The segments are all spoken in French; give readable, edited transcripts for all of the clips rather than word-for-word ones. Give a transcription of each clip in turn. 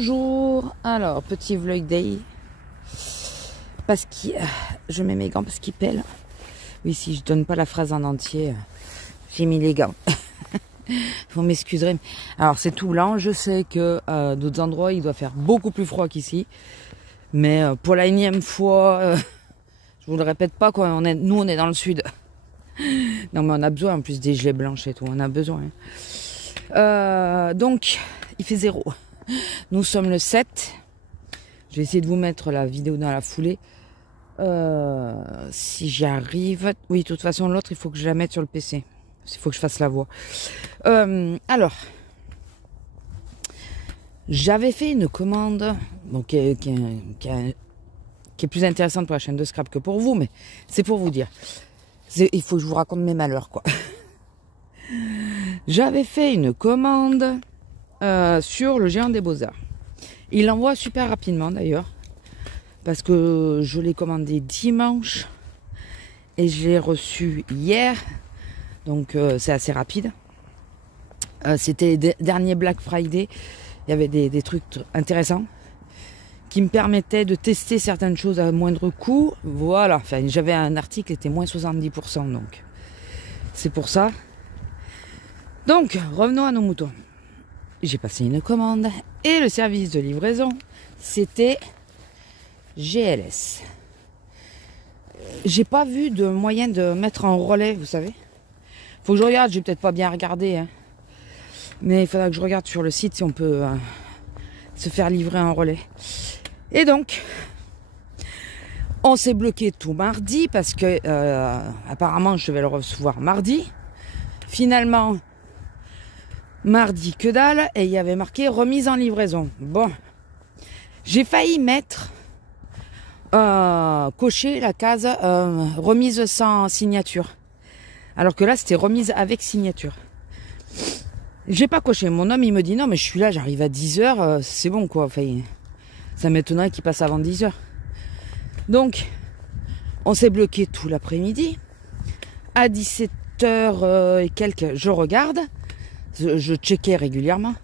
Bonjour. Alors, petit vlog day. Parce que je mets mes gants parce qu'ils pèlent. Oui, si je donne pas la phrase en entier, j'ai mis les gants. Vous m'excuserez. Alors, c'est tout blanc. Je sais que d'autres endroits, il doit faire beaucoup plus froid qu'ici. Mais pour la énième fois, je vous le répète pas, quoi. Nous, on est dans le sud. Non, mais on a besoin en plus des gelées blanches et tout. On a besoin. Donc, il fait 0. Nous sommes le 7. Je vais essayer de vous mettre la vidéo dans la foulée. Si j'y arrive. Oui, de toute façon, l'autre, il faut que je la mette sur le PC. Il faut que je fasse la voix. Alors, j'avais fait une commande bon, qui est plus intéressante pour la chaîne de Scrap que pour vous, mais c'est pour vous dire. Il faut que je vous raconte mes malheurs, quoi. J'avais fait une commande sur le Géant des Beaux-Arts. Il l'envoie super rapidement d'ailleurs, parce que je l'ai commandé dimanche et je l'ai reçu hier, donc c'est assez rapide. C'était les derniers Black Friday, il y avait des trucs intéressants qui me permettaient de tester certaines choses à moindre coût. Voilà, enfin, j'avais un article qui était moins 70%, donc c'est pour ça. Donc, revenons à nos moutons. J'ai passé une commande et le service de livraison, c'était GLS. J'ai pas vu de moyen de mettre en relais, vous savez. Faut que je regarde, j'ai peut-être pas bien regardé. Hein. Mais il faudra que je regarde sur le site si on peut se faire livrer en relais. Et donc, on s'est bloqué tout mardi parce que apparemment je vais le recevoir mardi. Finalement, mardi que dalle, et il y avait marqué remise en livraison. Bon, j'ai failli mettre cocher la case remise sans signature, alors que là c'était remise avec signature. J'ai pas coché. Mon homme il me dit non mais je suis là, j'arrive à 10h, c'est bon quoi. Enfin, ça m'étonnerait qu'il passe avant 10h. Donc on s'est bloqué tout l'après-midi. À 17h et quelques, je regarde. Je checkais régulièrement.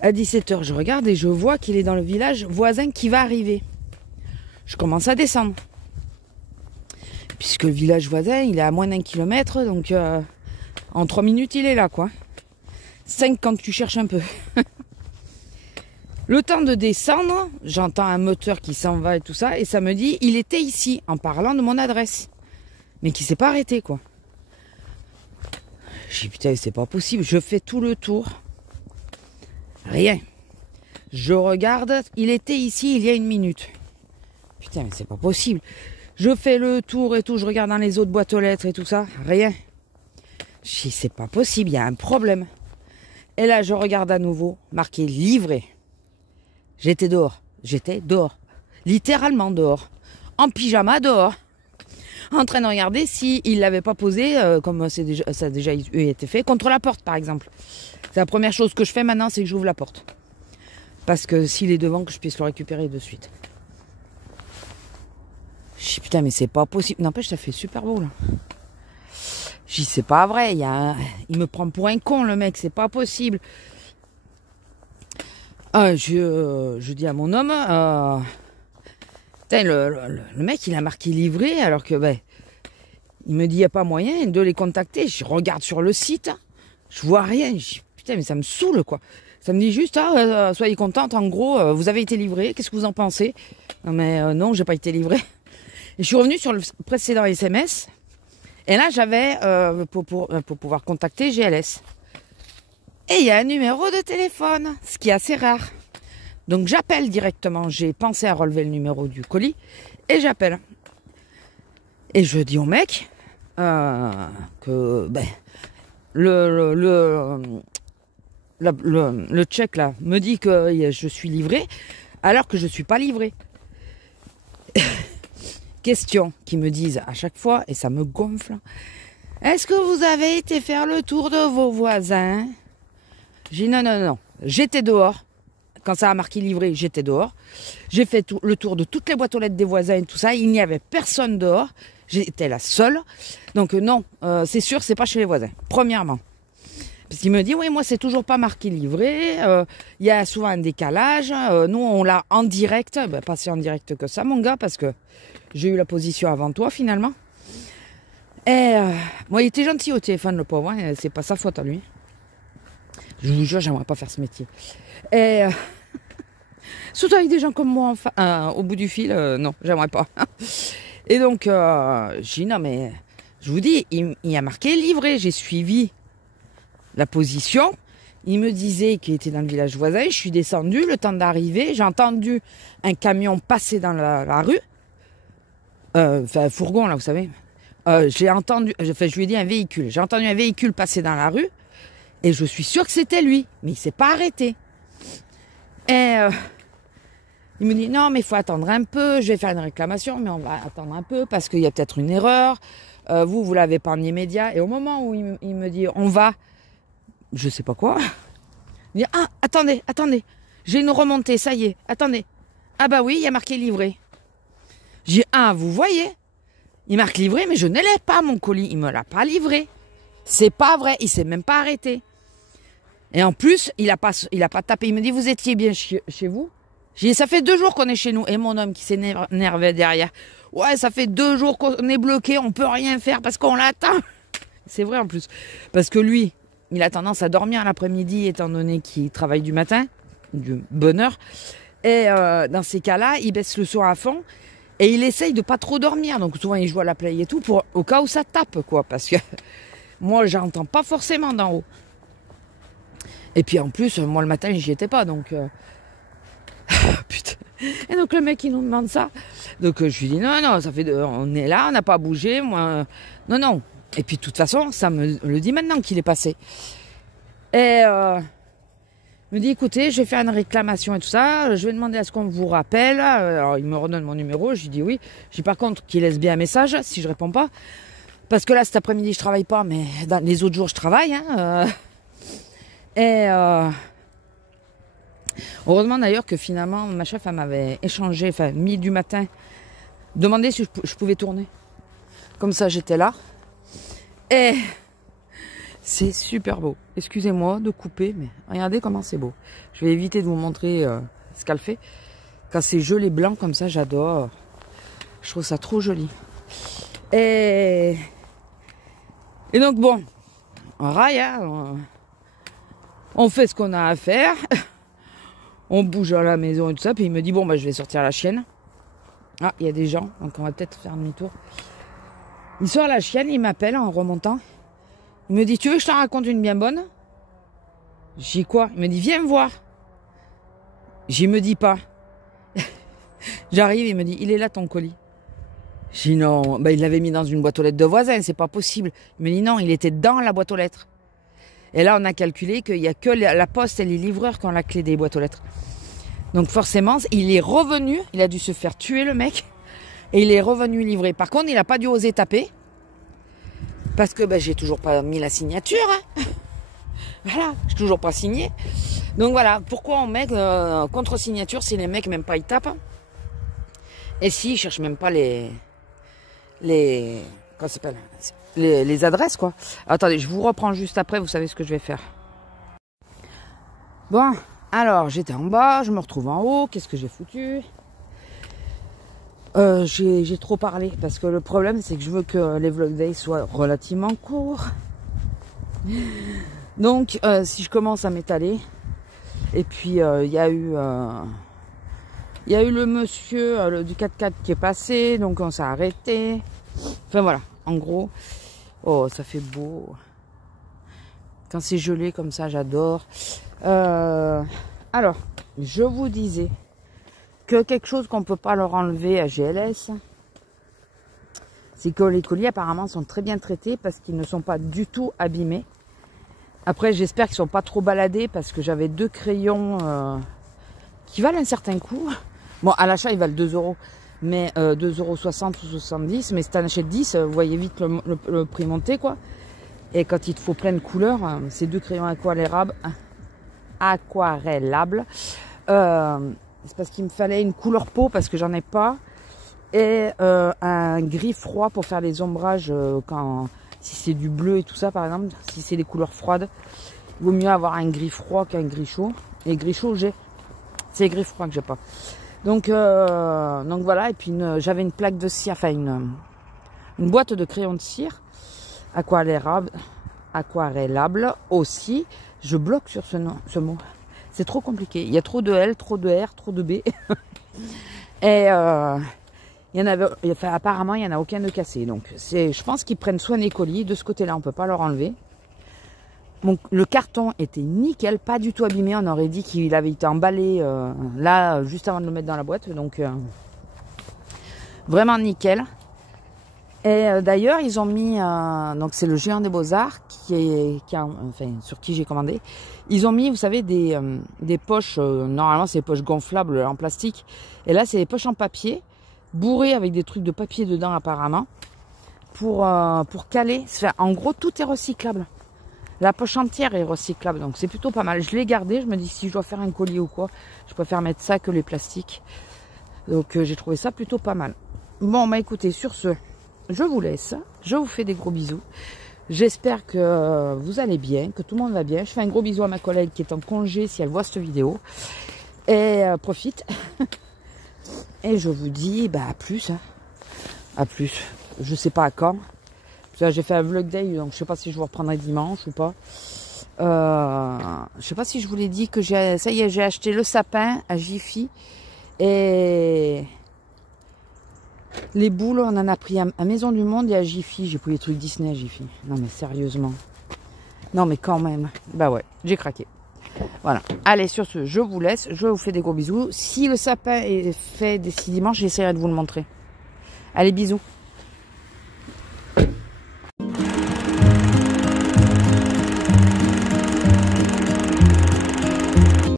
À 17h, je regarde et je vois qu'il est dans le village voisin qui va arriver. Je commence à descendre. Puisque le village voisin, il est à moins d'1 kilomètre, donc en 3 minutes, il est là, quoi. 5 quand tu cherches un peu. Le temps de descendre, j'entends un moteur qui s'en va et tout ça, et ça me dit, il était ici, en parlant de mon adresse. Mais qui s'est pas arrêté, quoi. Je dis putain, c'est pas possible. Je fais tout le tour. Rien. Je regarde. Il était ici il y a 1 minute. Putain, mais c'est pas possible. Je fais le tour et tout. Je regarde dans les autres boîtes aux lettres et tout ça. Rien. Je dis c'est pas possible. Il y a un problème. Et là, je regarde à nouveau. Marqué livré. J'étais dehors. J'étais dehors. Littéralement dehors. En pyjama dehors. En train de regarder s'il l'avait pas posé, comme ça a déjà été fait, contre la porte par exemple. C'est la première chose que je fais maintenant, c'est que j'ouvre la porte. Parce que s'il est devant, que je puisse le récupérer de suite. Je dis putain mais c'est pas possible. N'empêche, ça fait super beau là. Je dis c'est pas vrai, il me prend pour un con le mec, c'est pas possible. Je dis à mon homme... Putain, le mec, il a marqué livré, alors que, ben, il me dit, il n'y a pas moyen de les contacter. Je regarde sur le site, je vois rien. Je dis, putain, mais ça me saoule, quoi. Ça me dit juste, soyez contente, en gros, vous avez été livré, qu'est-ce que vous en pensez? Non, mais non, j'ai pas été livré. Et je suis revenue sur le précédent SMS, et là, j'avais, pour pouvoir contacter GLS. Et il y a un numéro de téléphone, ce qui est assez rare. Donc j'appelle directement, j'ai pensé à relever le numéro du colis, et j'appelle. Et je dis au mec que ben, le check là me dit que je suis livré, alors que je ne suis pas livré. Question qu'ils me disent à chaque fois, et ça me gonfle. Est-ce que vous avez été faire le tour de vos voisins? J'ai dit non, j'étais dehors. Quand ça a marqué livré, j'étais dehors. J'ai fait le tour de toutes les boîtes aux lettres des voisins et tout ça. Il n'y avait personne dehors. J'étais la seule. Donc non, c'est sûr, c'est pas chez les voisins. Premièrement. Parce qu'il me dit, oui, moi, c'est toujours pas marqué livré. Il y a souvent un décalage. Nous, on l'a en direct. Ben, pas si en direct que ça, mon gars, parce que j'ai eu la position avant toi, finalement. Et moi, il était gentil au téléphone, le pauvre. Hein, c'est pas sa faute à lui. Je vous jure, j'aimerais pas faire ce métier. Et surtout avec des gens comme moi, au bout du fil, non, j'aimerais pas. Et donc, j'ai dit, non, mais je vous dis, il y a marqué livré. J'ai suivi la position. Il me disait qu'il était dans le village voisin. Je suis descendue, le temps d'arriver. J'ai entendu un camion passer dans la rue. Enfin, un fourgon, là, vous savez. J'ai entendu, enfin, je lui ai dit un véhicule. J'ai entendu un véhicule passer dans la rue. Et je suis sûre que c'était lui. Mais il ne s'est pas arrêté. Et il me dit, non, mais il faut attendre un peu. Je vais faire une réclamation, mais on va attendre un peu parce qu'il y a peut-être une erreur. Vous l'avez pas en immédiat. Et au moment où il me dit, on va, je sais pas quoi. Il dit, ah, attendez, j'ai une remontée, ça y est, attendez. Ah bah oui, il y a marqué livré. J'ai dit, ah, vous voyez, il marque livré, mais je ne l'ai pas, mon colis. Il me l'a pas livré. C'est pas vrai, il s'est même pas arrêté. Et en plus, il a pas tapé. Il me dit, vous étiez bien chez vous? J'ai dit, ça fait 2 jours qu'on est chez nous. Et mon homme qui s'énervait derrière. Ouais, ça fait 2 jours qu'on est bloqué, on peut rien faire parce qu'on l'attend. C'est vrai en plus. Parce que lui, il a tendance à dormir l'après-midi étant donné qu'il travaille du matin, de bonne heure. Et dans ces cas-là, il baisse le son à fond et il essaye de pas trop dormir. Donc souvent, il joue à la play et tout au cas où ça tape, quoi. Parce que moi, j'entends pas forcément d'en haut. Et puis en plus, moi le matin, j'y étais pas, donc... Putain. Et donc le mec, il nous demande ça. Donc je lui dis, non, ça fait on est là, on n'a pas bougé, moi... Non. Et puis de toute façon, ça me le dit maintenant qu'il est passé. Et il me dit, écoutez, je vais faire une réclamation et tout ça, je vais demander à ce qu'on vous rappelle. Alors il me redonne mon numéro, je lui dis oui. Je dis par contre qu'il laisse bien un message si je réponds pas. Parce que là, cet après-midi, je travaille pas, mais dans les autres jours, je travaille. Hein, heureusement d'ailleurs que finalement, ma chef, elle m'avait échangé, enfin, midi du matin, demandé si je pouvais tourner. Comme ça, j'étais là. Et c'est super beau. Excusez-moi de couper, mais regardez comment c'est beau. Je vais éviter de vous montrer ce qu'elle fait. Quand c'est gelé blanc comme ça, j'adore. Je trouve ça trop joli. Et donc bon, on raille, hein, on fait ce qu'on a à faire. On bouge à la maison et tout ça. Puis il me dit, bon, bah, je vais sortir la chienne. Ah, il y a des gens, donc on va peut-être faire demi-tour. Il sort la chienne, il m'appelle en remontant. Il me dit, tu veux que je t'en raconte une bien bonne? J'ai quoi? Il me dit, viens me voir. J'y me dis pas. J'arrive, il me dit, il est là ton colis. J'ai dit non, bah, il l'avait mis dans une boîte aux lettres de voisin, c'est pas possible. Il me dit non, il était dans la boîte aux lettres. Et là, on a calculé qu'il n'y a que la poste et les livreurs qui ont la clé des boîtes aux lettres. Donc forcément, il est revenu, il a dû se faire tuer le mec, et il est revenu livrer. Par contre, il n'a pas dû oser taper, parce que ben, j'ai toujours pas mis la signature. Hein. Voilà, j'ai toujours pas signé. Donc voilà, pourquoi on met contre-signature si les mecs même pas ils tapent? Et si ils cherchent même pas comment ça s'appelle, les adresses, quoi. Attendez, je vous reprends juste après, vous savez ce que je vais faire. Bon, alors j'étais en bas, je me retrouve en haut, qu'est-ce que j'ai foutu? J'ai trop parlé, parce que le problème c'est que je veux que les vlog days soient relativement courts. Donc si je commence à m'étaler, et puis il y a eu le monsieur du 4x4 qui est passé, donc on s'est arrêté. Enfin voilà, en gros, oh ça fait beau. Quand c'est gelé comme ça, j'adore. Alors, je vous disais que quelque chose qu'on ne peut pas leur enlever à GLS, c'est que les colis apparemment sont très bien traités parce qu'ils ne sont pas du tout abîmés. Après, j'espère qu'ils ne sont pas trop baladés parce que j'avais 2 crayons qui valent un certain coût. Bon, à l'achat, ils valent 2 €, mais 2,60 € ou 70 €. Mais si tu en achètes 10, vous voyez vite le prix monter, quoi. Et quand il te faut plein de couleurs, ces 2 crayons aquarellables, c'est parce qu'il me fallait une couleur peau parce que j'en ai pas. Et un gris froid pour faire les ombrages si c'est du bleu et tout ça, par exemple, si c'est des couleurs froides. Vaut mieux avoir un gris froid qu'un gris chaud. Et gris chaud, j'ai. C'est gris froid que j'ai pas. Donc voilà. Et puis j'avais une plaque de cire, enfin une boîte de crayons de cire aquarellable aussi. Je bloque sur ce mot. C'est trop compliqué. Il y a trop de L, trop de R, trop de B. Et il y en avait, enfin, apparemment, il n'y en a aucun de cassé. Donc, je pense qu'ils prennent soin des colis. De ce côté-là, on ne peut pas leur enlever. Donc, le carton était nickel, pas du tout abîmé. On aurait dit qu'il avait été emballé là, juste avant de le mettre dans la boîte. Donc, vraiment nickel. Et d'ailleurs, ils ont mis, donc c'est le Géant des Beaux-Arts enfin, sur qui j'ai commandé. Ils ont mis, vous savez, des poches, normalement c'est des poches gonflables en plastique. Et là, c'est des poches en papier, bourrées avec des trucs de papier dedans apparemment, pour caler. Enfin, en gros, tout est recyclable. La poche entière est recyclable, donc c'est plutôt pas mal. Je l'ai gardé, je me dis si je dois faire un colis ou quoi, je préfère mettre ça que les plastiques. Donc j'ai trouvé ça plutôt pas mal. Bon, bah écoutez, sur ce... je vous laisse, je vous fais des gros bisous. J'espère que vous allez bien, que tout le monde va bien. Je fais un gros bisou à ma collègue qui est en congé si elle voit cette vidéo. Et profite. Et je vous dis bah, à plus. Hein. À plus. Je sais pas à quand. J'ai fait un vlog day, donc je sais pas si je vous reprendrai dimanche ou pas. Je sais pas si je vous l'ai dit que ça y est, j'ai acheté le sapin à Jiffy. Et... les boules, on en a pris à Maison du Monde et à Jiffy. J'ai pris les trucs Disney à Jiffy. Non mais sérieusement. Non mais quand même. Bah ouais, j'ai craqué. Voilà. Allez, sur ce, je vous laisse. Je vous fais des gros bisous. Si le sapin est fait d'ici dimanche, j'essaierai de vous le montrer. Allez, bisous.